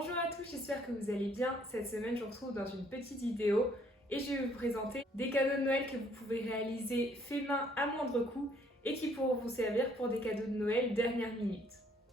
Bonjour à tous, j'espère que vous allez bien. Cette semaine, je vous retrouve dans une petite vidéo et je vais vous présenter des cadeaux de Noël que vous pouvez réaliser fait main à moindre coût et qui pourront vous servir pour des cadeaux de Noël dernière minute.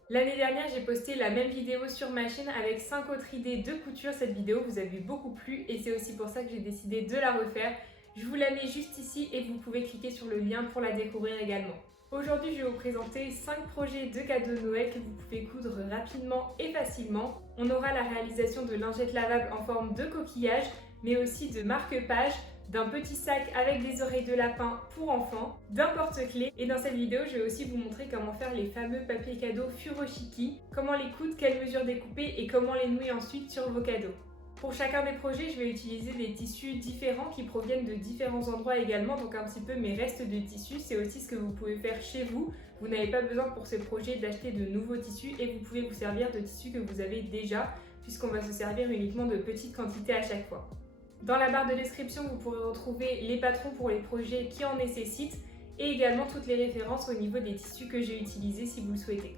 L'année dernière, j'ai posté la même vidéo sur ma chaîne avec 5 autres idées de couture. Cette vidéo vous a beaucoup plu et c'est aussi pour ça que j'ai décidé de la refaire. Je vous la mets juste ici et vous pouvez cliquer sur le lien pour la découvrir également. Aujourd'hui, je vais vous présenter 5 projets de cadeaux de Noël que vous pouvez coudre rapidement et facilement. On aura la réalisation de lingettes lavables en forme de coquillage, mais aussi de marque-page, d'un petit sac avec des oreilles de lapin pour enfants, d'un porte-clés. Et dans cette vidéo, je vais aussi vous montrer comment faire les fameux papiers cadeaux furoshiki, comment les coudre, quelles mesures découper et comment les nouer ensuite sur vos cadeaux. Pour chacun des projets, je vais utiliser des tissus différents qui proviennent de différents endroits également, donc un petit peu mes restes de tissus. C'est aussi ce que vous pouvez faire chez vous. Vous n'avez pas besoin pour ce projet d'acheter de nouveaux tissus et vous pouvez vous servir de tissus que vous avez déjà, puisqu'on va se servir uniquement de petites quantités à chaque fois. Dans la barre de description, vous pourrez retrouver les patrons pour les projets qui en nécessitent et également toutes les références au niveau des tissus que j'ai utilisés si vous le souhaitez.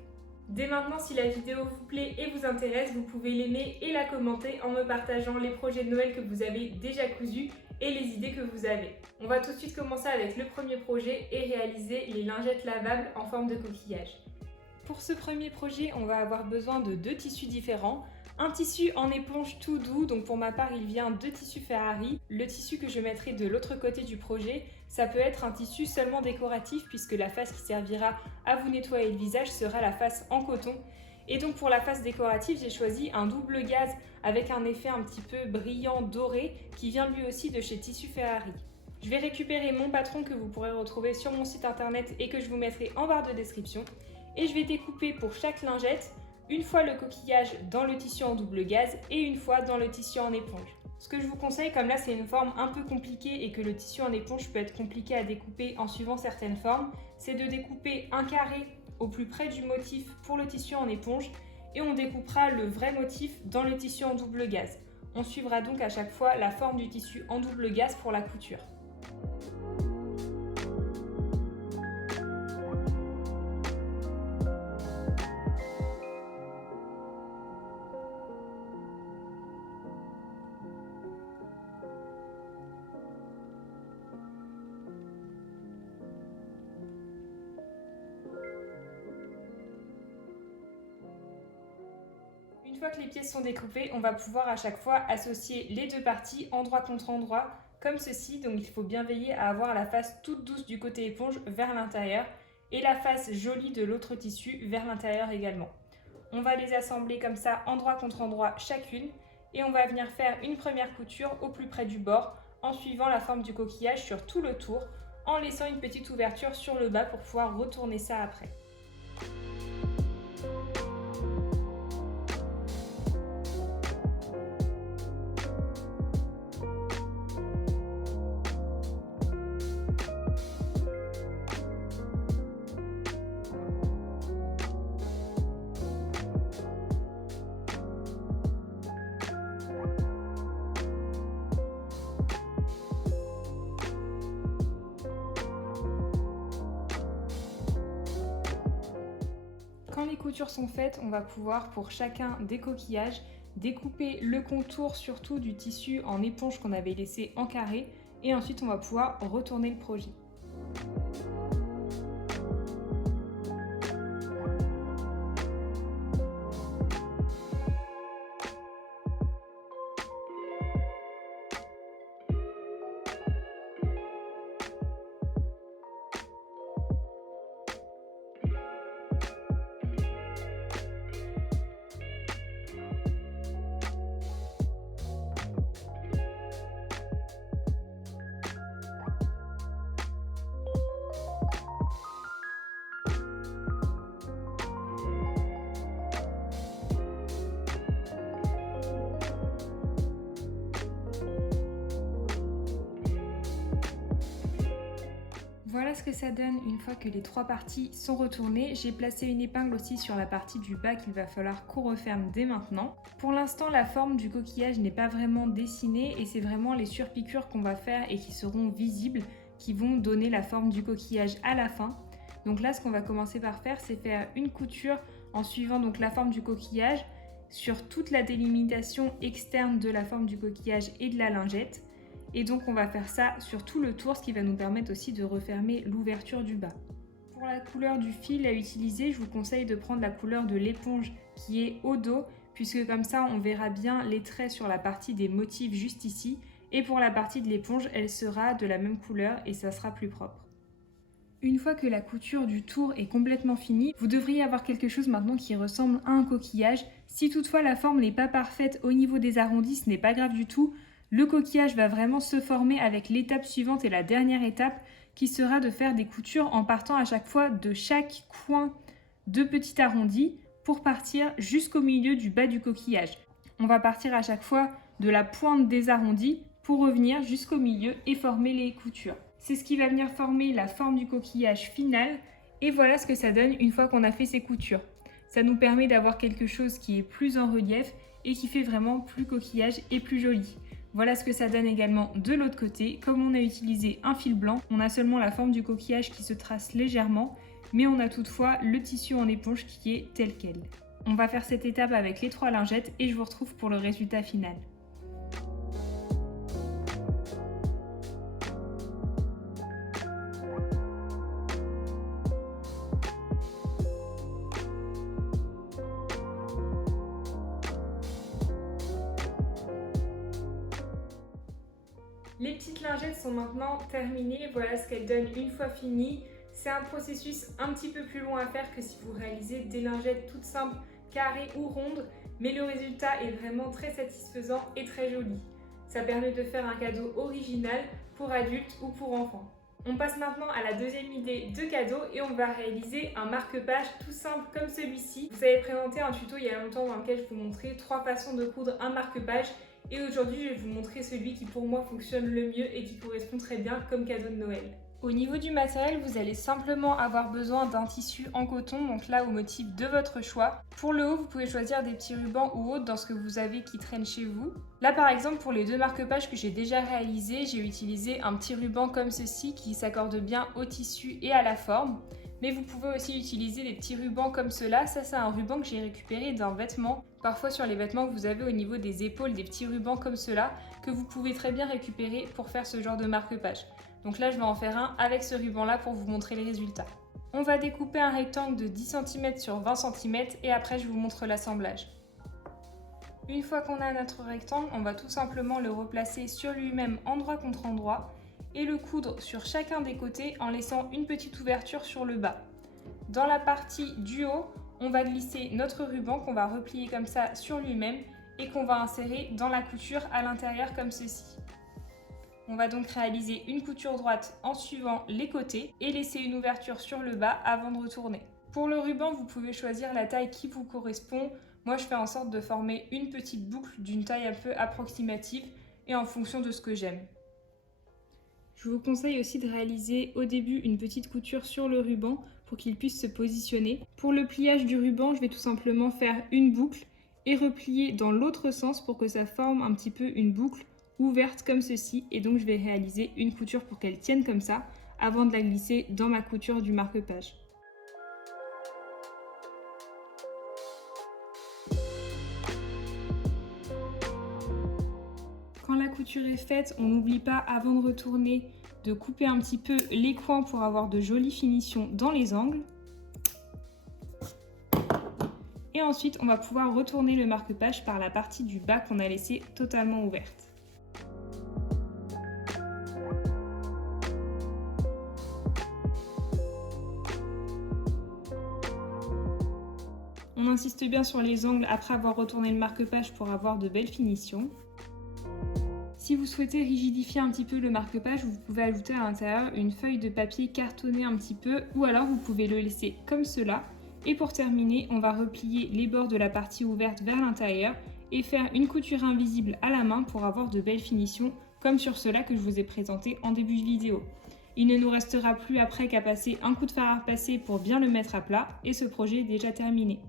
Dès maintenant, si la vidéo vous plaît et vous intéresse, vous pouvez l'aimer et la commenter en me partageant les projets de Noël que vous avez déjà cousus et les idées que vous avez. On va tout de suite commencer avec le premier projet et réaliser les lingettes lavables en forme de coquillage. Pour ce premier projet, on va avoir besoin de 2 tissus différents. Un tissu en éponge tout doux, donc pour ma part il vient de tissu Ferrari. Le tissu que je mettrai de l'autre côté du projet, ça peut être un tissu seulement décoratif puisque la face qui servira à vous nettoyer le visage sera la face en coton. Et donc pour la face décorative, j'ai choisi un double gaze avec un effet un petit peu brillant doré qui vient lui aussi de chez Tissu Ferrari. Je vais récupérer mon patron que vous pourrez retrouver sur mon site internet et que je vous mettrai en barre de description. Et je vais découper pour chaque lingette une fois le coquillage dans le tissu en double gaze et une fois dans le tissu en éponge. Ce que je vous conseille, comme là c'est une forme un peu compliquée et que le tissu en éponge peut être compliqué à découper en suivant certaines formes, c'est de découper un carré au plus près du motif pour le tissu en éponge et on découpera le vrai motif dans le tissu en double gaze. On suivra donc à chaque fois la forme du tissu en double gaze pour la couture. Une fois que les pièces sont découpées, on va pouvoir à chaque fois associer les deux parties endroit contre endroit comme ceci. Donc il faut bien veiller à avoir la face toute douce du côté éponge vers l'intérieur et la face jolie de l'autre tissu vers l'intérieur également. On va les assembler comme ça endroit contre endroit chacune et on va venir faire une première couture au plus près du bord en suivant la forme du coquillage sur tout le tour en laissant une petite ouverture sur le bas pour pouvoir retourner ça après. Quand les coutures sont faites, on va pouvoir pour chacun des coquillages découper le contour surtout du tissu en éponge qu'on avait laissé en carré et ensuite on va pouvoir retourner le projet. Voilà ce que ça donne une fois que les 3 parties sont retournées. J'ai placé une épingle aussi sur la partie du bas qu'il va falloir qu'on referme dès maintenant. Pour l'instant, la forme du coquillage n'est pas vraiment dessinée et c'est vraiment les surpiqûres qu'on va faire et qui seront visibles qui vont donner la forme du coquillage à la fin. Donc là, ce qu'on va commencer par faire, c'est faire une couture en suivant donc la forme du coquillage sur toute la délimitation externe de la forme du coquillage et de la lingette. Et donc on va faire ça sur tout le tour, ce qui va nous permettre aussi de refermer l'ouverture du bas. Pour la couleur du fil à utiliser, je vous conseille de prendre la couleur de l'éponge qui est au dos, puisque comme ça on verra bien les traits sur la partie des motifs juste ici. Et pour la partie de l'éponge, elle sera de la même couleur et ça sera plus propre. Une fois que la couture du tour est complètement finie, vous devriez avoir quelque chose maintenant qui ressemble à un coquillage. Si toutefois la forme n'est pas parfaite au niveau des arrondis, ce n'est pas grave du tout. Le coquillage va vraiment se former avec l'étape suivante et la dernière étape qui sera de faire des coutures en partant à chaque fois de chaque coin de petit arrondi pour partir jusqu'au milieu du bas du coquillage. On va partir à chaque fois de la pointe des arrondis pour revenir jusqu'au milieu et former les coutures. C'est ce qui va venir former la forme du coquillage final et voilà ce que ça donne une fois qu'on a fait ces coutures. Ça nous permet d'avoir quelque chose qui est plus en relief et qui fait vraiment plus coquillage et plus joli. Voilà ce que ça donne également de l'autre côté. Comme on a utilisé un fil blanc, on a seulement la forme du coquillage qui se trace légèrement, mais on a toutefois le tissu en éponge qui est tel quel. On va faire cette étape avec les 3 lingettes et je vous retrouve pour le résultat final. Les petites lingettes sont maintenant terminées, voilà ce qu'elles donnent une fois finies. C'est un processus un petit peu plus long à faire que si vous réalisez des lingettes toutes simples, carrées ou rondes, mais le résultat est vraiment très satisfaisant et très joli. Ça permet de faire un cadeau original pour adultes ou pour enfants. On passe maintenant à la deuxième idée de cadeau et on va réaliser un marque-page tout simple comme celui-ci. Vous avez présenté un tuto il y a longtemps dans lequel je vous montrais 3 façons de coudre un marque-page. Et aujourd'hui, je vais vous montrer celui qui pour moi fonctionne le mieux et qui correspond très bien comme cadeau de Noël. Au niveau du matériel, vous allez simplement avoir besoin d'un tissu en coton, donc là au motif de votre choix. Pour le haut, vous pouvez choisir des petits rubans ou autres dans ce que vous avez qui traîne chez vous. Là par exemple, pour les 2 marque-pages que j'ai déjà réalisés, j'ai utilisé un petit ruban comme ceci qui s'accorde bien au tissu et à la forme. Mais vous pouvez aussi utiliser des petits rubans comme cela. Ça, c'est un ruban que j'ai récupéré d'un vêtement. Parfois, sur les vêtements que vous avez au niveau des épaules, des petits rubans comme cela que vous pouvez très bien récupérer pour faire ce genre de marque-page. Donc là, je vais en faire un avec ce ruban-là pour vous montrer les résultats. On va découper un rectangle de 10 cm sur 20 cm et après, je vous montre l'assemblage. Une fois qu'on a notre rectangle, on va tout simplement le replacer sur lui-même endroit contre endroit et le coudre sur chacun des côtés en laissant une petite ouverture sur le bas. Dans la partie du haut, on va glisser notre ruban qu'on va replier comme ça sur lui-même et qu'on va insérer dans la couture à l'intérieur comme ceci. On va donc réaliser une couture droite en suivant les côtés et laisser une ouverture sur le bas avant de retourner. Pour le ruban, vous pouvez choisir la taille qui vous correspond. Moi, je fais en sorte de former une petite boucle d'une taille un peu approximative et en fonction de ce que j'aime. Je vous conseille aussi de réaliser au début une petite couture sur le ruban pour qu'il puisse se positionner. Pour le pliage du ruban, je vais tout simplement faire une boucle et replier dans l'autre sens pour que ça forme un petit peu une boucle ouverte comme ceci. Et donc je vais réaliser une couture pour qu'elle tienne comme ça avant de la glisser dans ma couture du marque-page. Quand la couture est faite, on n'oublie pas avant de retourner de couper un petit peu les coins pour avoir de jolies finitions dans les angles. Et ensuite, on va pouvoir retourner le marque-page par la partie du bas qu'on a laissée totalement ouverte. On insiste bien sur les angles après avoir retourné le marque-page pour avoir de belles finitions. Si vous souhaitez rigidifier un petit peu le marque-page, vous pouvez ajouter à l'intérieur une feuille de papier cartonnée un petit peu ou alors vous pouvez le laisser comme cela. Et pour terminer, on va replier les bords de la partie ouverte vers l'intérieur et faire une couture invisible à la main pour avoir de belles finitions comme sur cela que je vous ai présenté en début de vidéo. Il ne nous restera plus après qu'à passer un coup de fer à repasser pour bien le mettre à plat et ce projet est déjà terminé.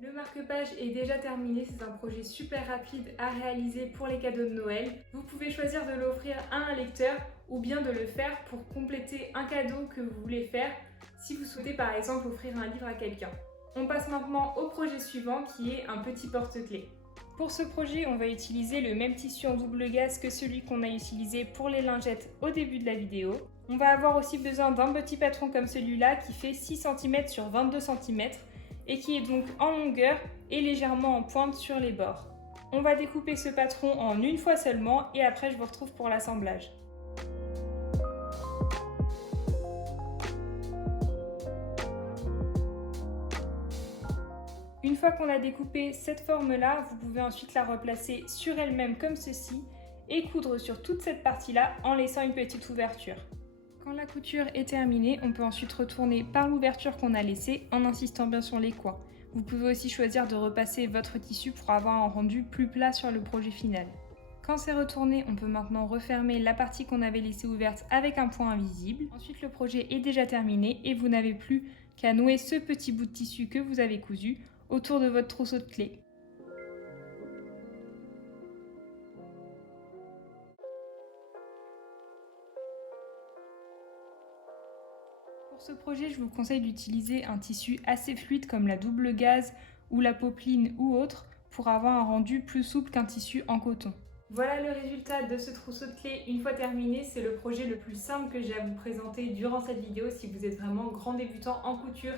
Le marque-page est déjà terminé, c'est un projet super rapide à réaliser pour les cadeaux de Noël. Vous pouvez choisir de l'offrir à un lecteur ou bien de le faire pour compléter un cadeau que vous voulez faire si vous souhaitez par exemple offrir un livre à quelqu'un. On passe maintenant au projet suivant qui est un petit porte-clés. Pour ce projet, on va utiliser le même tissu en double gaze que celui qu'on a utilisé pour les lingettes au début de la vidéo. On va avoir aussi besoin d'un petit patron comme celui-là qui fait 6 cm sur 22 cm et qui est donc en longueur et légèrement en pointe sur les bords. On va découper ce patron en une fois seulement et après je vous retrouve pour l'assemblage. Une fois qu'on a découpé cette forme-là, vous pouvez ensuite la replacer sur elle-même comme ceci et coudre sur toute cette partie-là en laissant une petite ouverture. Quand la couture est terminée, on peut ensuite retourner par l'ouverture qu'on a laissée en insistant bien sur les coins. Vous pouvez aussi choisir de repasser votre tissu pour avoir un rendu plus plat sur le projet final. Quand c'est retourné, on peut maintenant refermer la partie qu'on avait laissée ouverte avec un point invisible. Ensuite, le projet est déjà terminé et vous n'avez plus qu'à nouer ce petit bout de tissu que vous avez cousu autour de votre trousseau de clés. Pour ce projet, je vous conseille d'utiliser un tissu assez fluide comme la double gaze ou la popeline ou autre pour avoir un rendu plus souple qu'un tissu en coton. Voilà le résultat de ce trousseau de clés une fois terminé. C'est le projet le plus simple que j'ai à vous présenter durant cette vidéo si vous êtes vraiment grand débutant en couture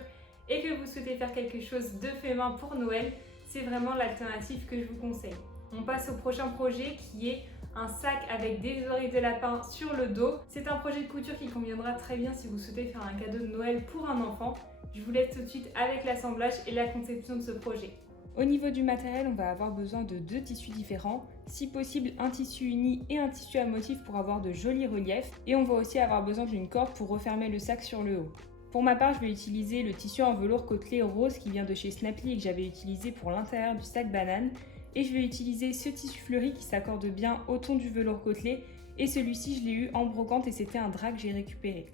et que vous souhaitez faire quelque chose de fait main pour Noël. C'est vraiment l'alternative que je vous conseille. On passe au prochain projet qui est un sac avec des oreilles de lapin sur le dos. C'est un projet de couture qui conviendra très bien si vous souhaitez faire un cadeau de Noël pour un enfant. Je vous laisse tout de suite avec l'assemblage et la conception de ce projet. Au niveau du matériel, on va avoir besoin de 2 tissus différents, si possible un tissu uni et un tissu à motif pour avoir de jolis reliefs, et on va aussi avoir besoin d'une corde pour refermer le sac sur le haut. Pour ma part, je vais utiliser le tissu en velours côtelé rose qui vient de chez Snappy et que j'avais utilisé pour l'intérieur du sac banane, et je vais utiliser ce tissu fleuri qui s'accorde bien au ton du velours côtelé, et celui-ci je l'ai eu en brocante et c'était un drap que j'ai récupéré.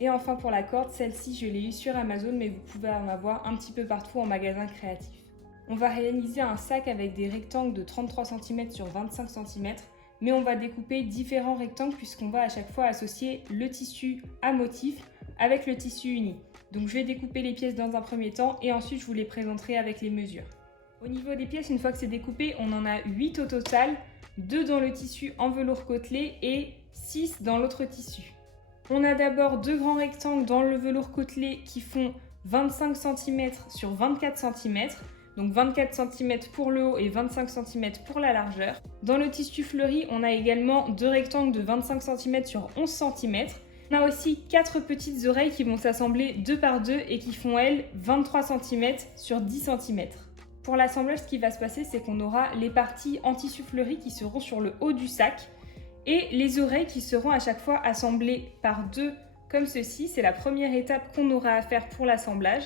Et enfin pour la corde, celle-ci je l'ai eue sur Amazon mais vous pouvez en avoir un petit peu partout en magasin créatif. On va réaliser un sac avec des rectangles de 33 cm sur 25 cm, mais on va découper différents rectangles puisqu'on va à chaque fois associer le tissu à motif avec le tissu uni. Donc je vais découper les pièces dans un premier temps et ensuite je vous les présenterai avec les mesures. Au niveau des pièces, une fois que c'est découpé, on en a 8 au total, 2 dans le tissu en velours côtelé et 6 dans l'autre tissu. On a d'abord 2 grands rectangles dans le velours côtelé qui font 25 cm sur 24 cm. Donc 24 cm pour le haut et 25 cm pour la largeur. Dans le tissu fleuri, on a également 2 rectangles de 25 cm sur 11 cm. On a aussi 4 petites oreilles qui vont s'assembler 2 par 2 et qui font elles 23 cm sur 10 cm. Pour l'assemblage, ce qui va se passer, c'est qu'on aura les parties en tissu fleuri qui seront sur le haut du sac et les oreilles qui seront à chaque fois assemblées par 2 comme ceci. C'est la première étape qu'on aura à faire pour l'assemblage.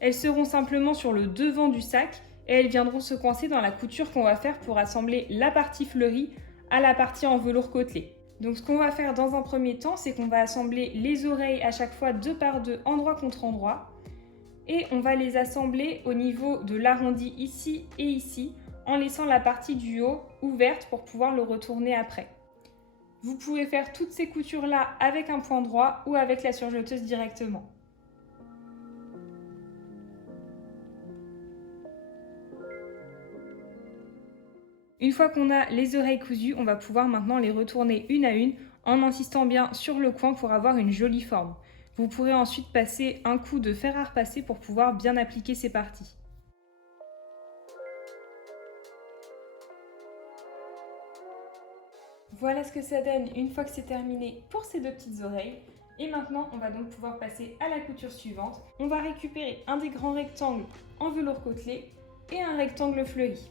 Elles seront simplement sur le devant du sac et elles viendront se coincer dans la couture qu'on va faire pour assembler la partie fleurie à la partie en velours côtelé. Donc ce qu'on va faire dans un premier temps, c'est qu'on va assembler les oreilles à chaque fois 2 par 2 endroit contre endroit et on va les assembler au niveau de l'arrondi ici et ici en laissant la partie du haut ouverte pour pouvoir le retourner après. Vous pouvez faire toutes ces coutures là avec un point droit ou avec la surjeteuse directement. Une fois qu'on a les oreilles cousues, on va pouvoir maintenant les retourner une à une en insistant bien sur le coin pour avoir une jolie forme. Vous pourrez ensuite passer un coup de fer à repasser pour pouvoir bien appliquer ces parties. Voilà ce que ça donne une fois que c'est terminé pour ces 2 petites oreilles. Et maintenant, on va donc pouvoir passer à la couture suivante. On va récupérer un des grands rectangles en velours côtelé et un rectangle fleuri.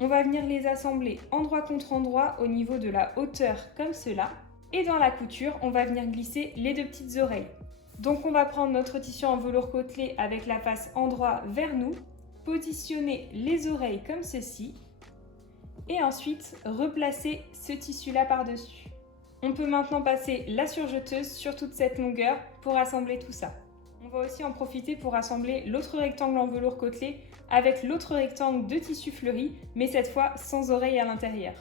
On va venir les assembler endroit contre endroit au niveau de la hauteur comme cela. Et dans la couture, on va venir glisser les 2 petites oreilles. Donc on va prendre notre tissu en velours côtelé avec la face endroit vers nous, positionner les oreilles comme ceci et ensuite replacer ce tissu-là par-dessus. On peut maintenant passer la surjeteuse sur toute cette longueur pour assembler tout ça. On va aussi en profiter pour assembler l'autre rectangle en velours côtelé avec l'autre rectangle de tissu fleuri, mais cette fois sans oreille à l'intérieur.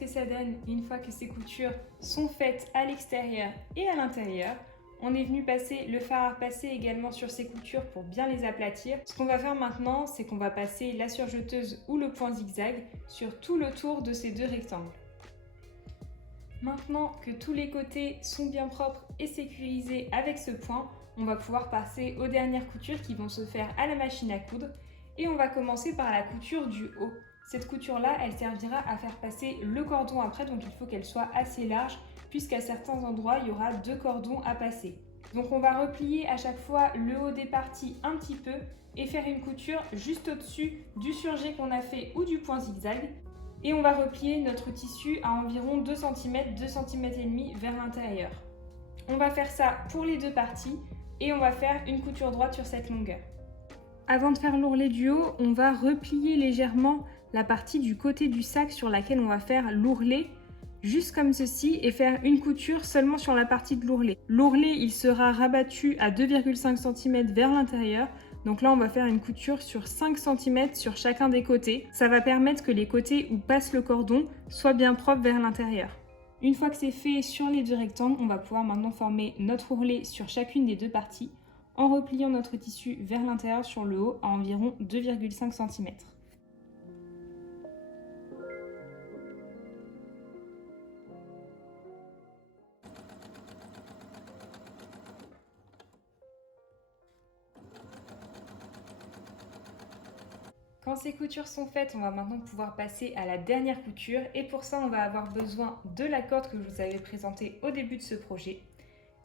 que ça donne une fois que ces coutures sont faites à l'extérieur et à l'intérieur. On est venu passer le fard à repasser également sur ces coutures pour bien les aplatir. Ce qu'on va faire maintenant, c'est qu'on va passer la surjeteuse ou le point zigzag sur tout le tour de ces deux rectangles. Maintenant que tous les côtés sont bien propres et sécurisés avec ce point, on va pouvoir passer aux dernières coutures qui vont se faire à la machine à coudre. Et on va commencer par la couture du haut. Cette couture-là, elle servira à faire passer le cordon après, donc il faut qu'elle soit assez large, puisqu'à certains endroits, il y aura 2 cordons à passer. Donc on va replier à chaque fois le haut des parties un petit peu et faire une couture juste au-dessus du surjet qu'on a fait ou du point zigzag. Et on va replier notre tissu à environ 2 cm, 2 cm et demi vers l'intérieur. On va faire ça pour les deux parties et on va faire une couture droite sur cette longueur. Avant de faire l'ourlet du haut, on va replier légèrement la partie du côté du sac sur laquelle on va faire l'ourlet, juste comme ceci, et faire une couture seulement sur la partie de l'ourlet. L'ourlet, il sera rabattu à 2,5 cm vers l'intérieur. Donc là, on va faire une couture sur 5 cm sur chacun des côtés. Ça va permettre que les côtés où passe le cordon soient bien propres vers l'intérieur. Une fois que c'est fait sur les deux rectangles, on va pouvoir maintenant former notre ourlet sur chacune des deux parties en repliant notre tissu vers l'intérieur sur le haut à environ 2,5 cm. Quand ces coutures sont faites, on va maintenant pouvoir passer à la dernière couture et pour ça on va avoir besoin de la corde que je vous avais présentée au début de ce projet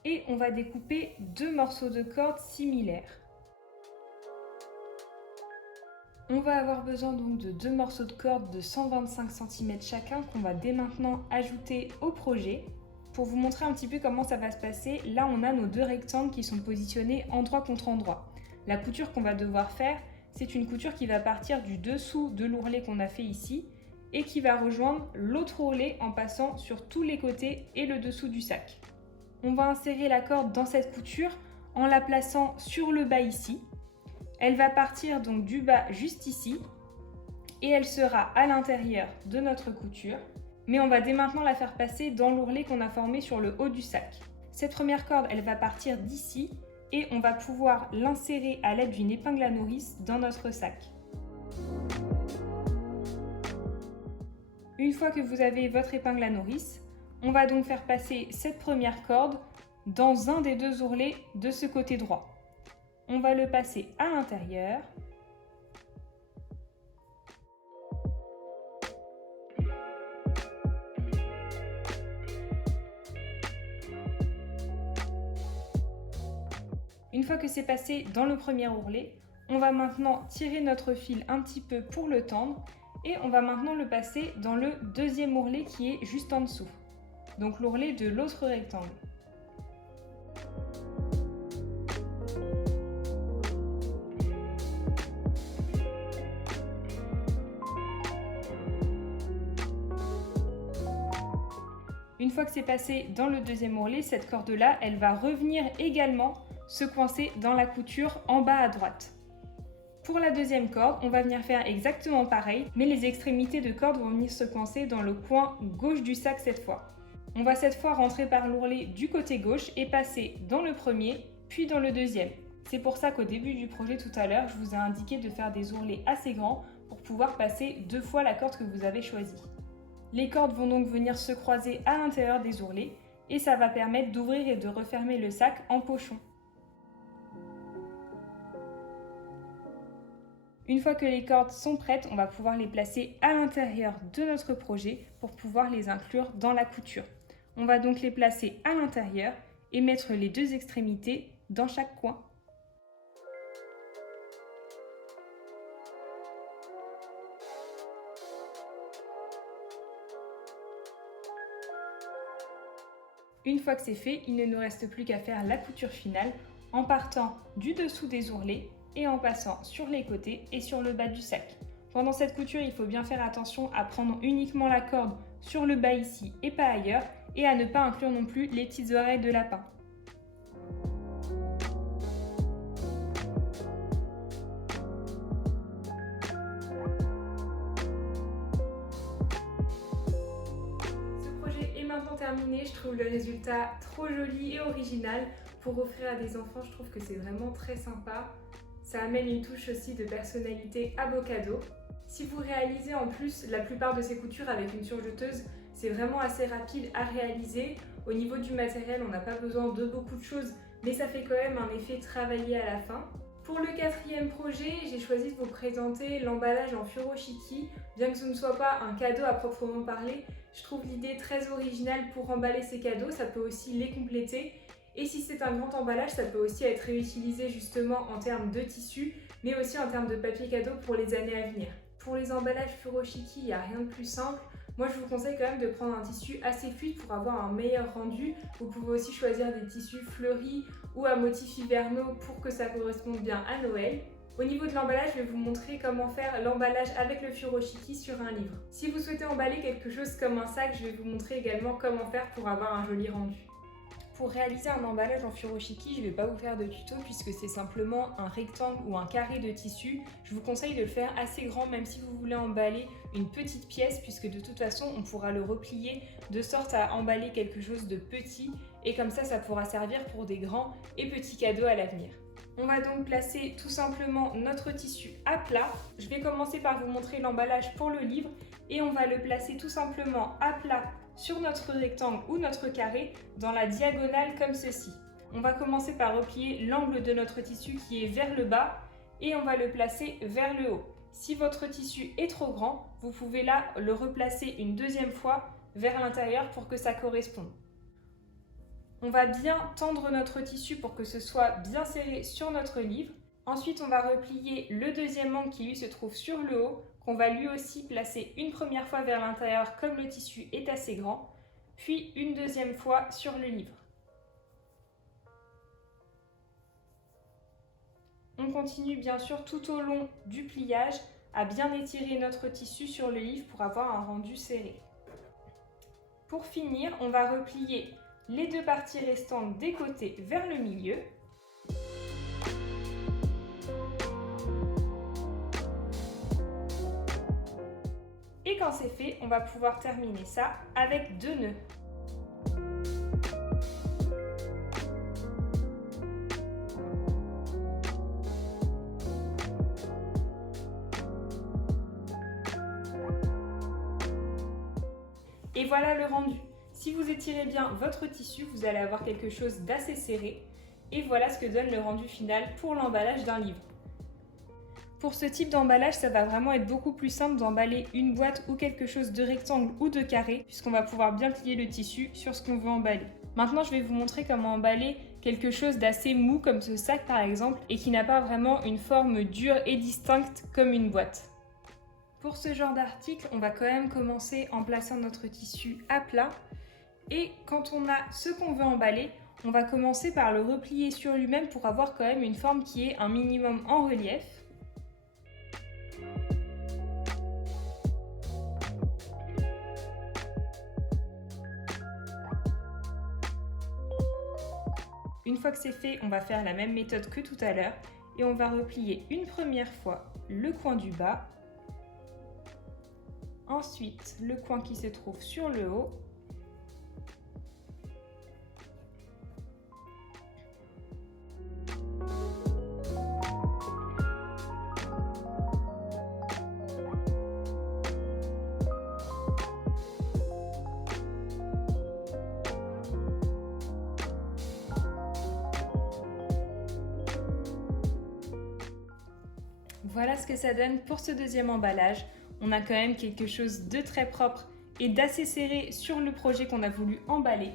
et on va découper 2 morceaux de corde similaires. On va avoir besoin donc de 2 morceaux de corde de 125 cm chacun qu'on va dès maintenant ajouter au projet. Pour vous montrer un petit peu comment ça va se passer, là on a nos 2 rectangles qui sont positionnés endroit contre endroit. La couture qu'on va devoir faire, c'est une couture qui va partir du dessous de l'ourlet qu'on a fait ici et qui va rejoindre l'autre ourlet en passant sur tous les côtés et le dessous du sac. On va insérer la corde dans cette couture en la plaçant sur le bas ici. Elle va partir donc du bas juste ici et elle sera à l'intérieur de notre couture. Mais on va dès maintenant la faire passer dans l'ourlet qu'on a formé sur le haut du sac. Cette première corde, elle va partir d'ici et on va pouvoir l'insérer à l'aide d'une épingle à nourrice dans notre sac. Une fois que vous avez votre épingle à nourrice, on va donc faire passer cette première corde dans un des 2 ourlets de ce côté droit. On va le passer à l'intérieur. Une fois que c'est passé dans le premier ourlet, on va maintenant tirer notre fil un petit peu pour le tendre et on va maintenant le passer dans le deuxième ourlet qui est juste en dessous. Donc l'ourlet de l'autre rectangle. Une fois que c'est passé dans le deuxième ourlet, cette corde-là, elle va revenir également se coincer dans la couture en bas à droite. Pour la deuxième corde, on va venir faire exactement pareil, mais les extrémités de corde vont venir se coincer dans le coin gauche du sac cette fois. On va cette fois rentrer par l'ourlet du côté gauche et passer dans le premier, puis dans le deuxième. C'est pour ça qu'au début du projet tout à l'heure, je vous ai indiqué de faire des ourlets assez grands pour pouvoir passer 2 fois la corde que vous avez choisie. Les cordes vont donc venir se croiser à l'intérieur des ourlets et ça va permettre d'ouvrir et de refermer le sac en pochon. Une fois que les cordes sont prêtes, on va pouvoir les placer à l'intérieur de notre projet pour pouvoir les inclure dans la couture. On va donc les placer à l'intérieur et mettre les 2 extrémités dans chaque coin. Une fois que c'est fait, il ne nous reste plus qu'à faire la couture finale en partant du dessous des ourlets et en passant sur les côtés et sur le bas du sac. Pendant cette couture, il faut bien faire attention à prendre uniquement la corde sur le bas ici et pas ailleurs et à ne pas inclure non plus les petites oreilles de lapin. trouve le résultat trop joli et original. Pour offrir à des enfants, je trouve que c'est vraiment très sympa. Ça amène une touche aussi de personnalité à vos cadeaux. Si vous réalisez en plus la plupart de ces coutures avec une surjeteuse, c'est vraiment assez rapide à réaliser. Au niveau du matériel, on n'a pas besoin de beaucoup de choses, mais ça fait quand même un effet travaillé à la fin. Pour le quatrième projet, j'ai choisi de vous présenter l'emballage en furoshiki. Bien que ce ne soit pas un cadeau à proprement parler, je trouve l'idée très originale pour emballer ces cadeaux, ça peut aussi les compléter. Et si c'est un grand emballage, ça peut aussi être réutilisé justement en termes de tissu, mais aussi en termes de papier cadeau pour les années à venir. Pour les emballages furoshiki, il n'y a rien de plus simple. Moi, je vous conseille quand même de prendre un tissu assez fluide pour avoir un meilleur rendu. Vous pouvez aussi choisir des tissus fleuris ou à motifs hivernaux pour que ça corresponde bien à Noël. Au niveau de l'emballage, je vais vous montrer comment faire l'emballage avec le furoshiki sur un livre. Si vous souhaitez emballer quelque chose comme un sac, je vais vous montrer également comment faire pour avoir un joli rendu. Pour réaliser un emballage en furoshiki, je ne vais pas vous faire de tuto puisque c'est simplement un rectangle ou un carré de tissu. Je vous conseille de le faire assez grand même si vous voulez emballer une petite pièce puisque de toute façon on pourra le replier de sorte à emballer quelque chose de petit et comme ça pourra servir pour des grands et petits cadeaux à l'avenir. On va donc placer tout simplement notre tissu à plat. Je vais commencer par vous montrer l'emballage pour le livre et on va le placer tout simplement à plat sur notre rectangle ou notre carré dans la diagonale comme ceci. On va commencer par replier l'angle de notre tissu qui est vers le bas et on va le placer vers le haut. Si votre tissu est trop grand, vous pouvez là le replacer une deuxième fois vers l'intérieur pour que ça corresponde. On va bien tendre notre tissu pour que ce soit bien serré sur notre livre. Ensuite, on va replier le deuxième angle qui lui se trouve sur le haut, qu'on va lui aussi placer une première fois vers l'intérieur comme le tissu est assez grand, puis une deuxième fois sur le livre. On continue bien sûr tout au long du pliage à bien étirer notre tissu sur le livre pour avoir un rendu serré. Pour finir, on va replier les deux parties restantes des côtés vers le milieu. Et quand c'est fait, on va pouvoir terminer ça avec 2 nœuds. Et voilà le rendu. Si vous étirez bien votre tissu, vous allez avoir quelque chose d'assez serré. Et voilà ce que donne le rendu final pour l'emballage d'un livre. Pour ce type d'emballage, ça va vraiment être beaucoup plus simple d'emballer une boîte ou quelque chose de rectangle ou de carré, puisqu'on va pouvoir bien plier le tissu sur ce qu'on veut emballer. Maintenant, je vais vous montrer comment emballer quelque chose d'assez mou comme ce sac par exemple, et qui n'a pas vraiment une forme dure et distincte comme une boîte. Pour ce genre d'article, on va quand même commencer en plaçant notre tissu à plat. Et quand on a ce qu'on veut emballer, on va commencer par le replier sur lui-même pour avoir quand même une forme qui est un minimum en relief. Une fois que c'est fait, on va faire la même méthode que tout à l'heure et on va replier une première fois le coin du bas, ensuite le coin qui se trouve sur le haut, Voilà ce que ça donne pour ce deuxième emballage. On a quand même quelque chose de très propre et d'assez serré sur le projet qu'on a voulu emballer.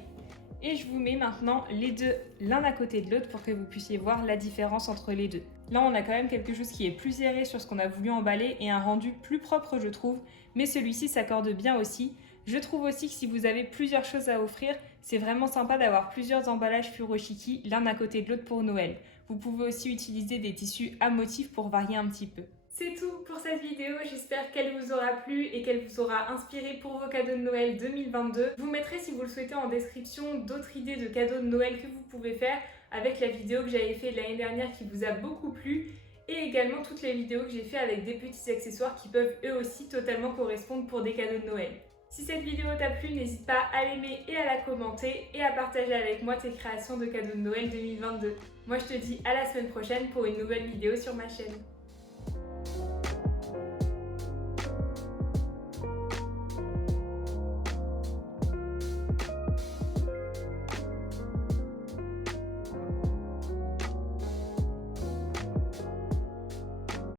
Et je vous mets maintenant les deux l'un à côté de l'autre pour que vous puissiez voir la différence entre les deux. Là, on a quand même quelque chose qui est plus serré sur ce qu'on a voulu emballer et un rendu plus propre, je trouve. Mais celui-ci s'accorde bien aussi. Je trouve aussi que si vous avez plusieurs choses à offrir, c'est vraiment sympa d'avoir plusieurs emballages furoshiki l'un à côté de l'autre pour Noël. Vous pouvez aussi utiliser des tissus à motifs pour varier un petit peu. C'est tout pour cette vidéo, j'espère qu'elle vous aura plu et qu'elle vous aura inspiré pour vos cadeaux de Noël 2022. Je vous mettrai, si vous le souhaitez, en description d'autres idées de cadeaux de Noël que vous pouvez faire avec la vidéo que j'avais fait l'année dernière qui vous a beaucoup plu et également toutes les vidéos que j'ai fait avec des petits accessoires qui peuvent eux aussi totalement correspondre pour des cadeaux de Noël. Si cette vidéo t'a plu, n'hésite pas à l'aimer et à la commenter et à partager avec moi tes créations de cadeaux de Noël 2022. Moi je te dis à la semaine prochaine pour une nouvelle vidéo sur ma chaîne.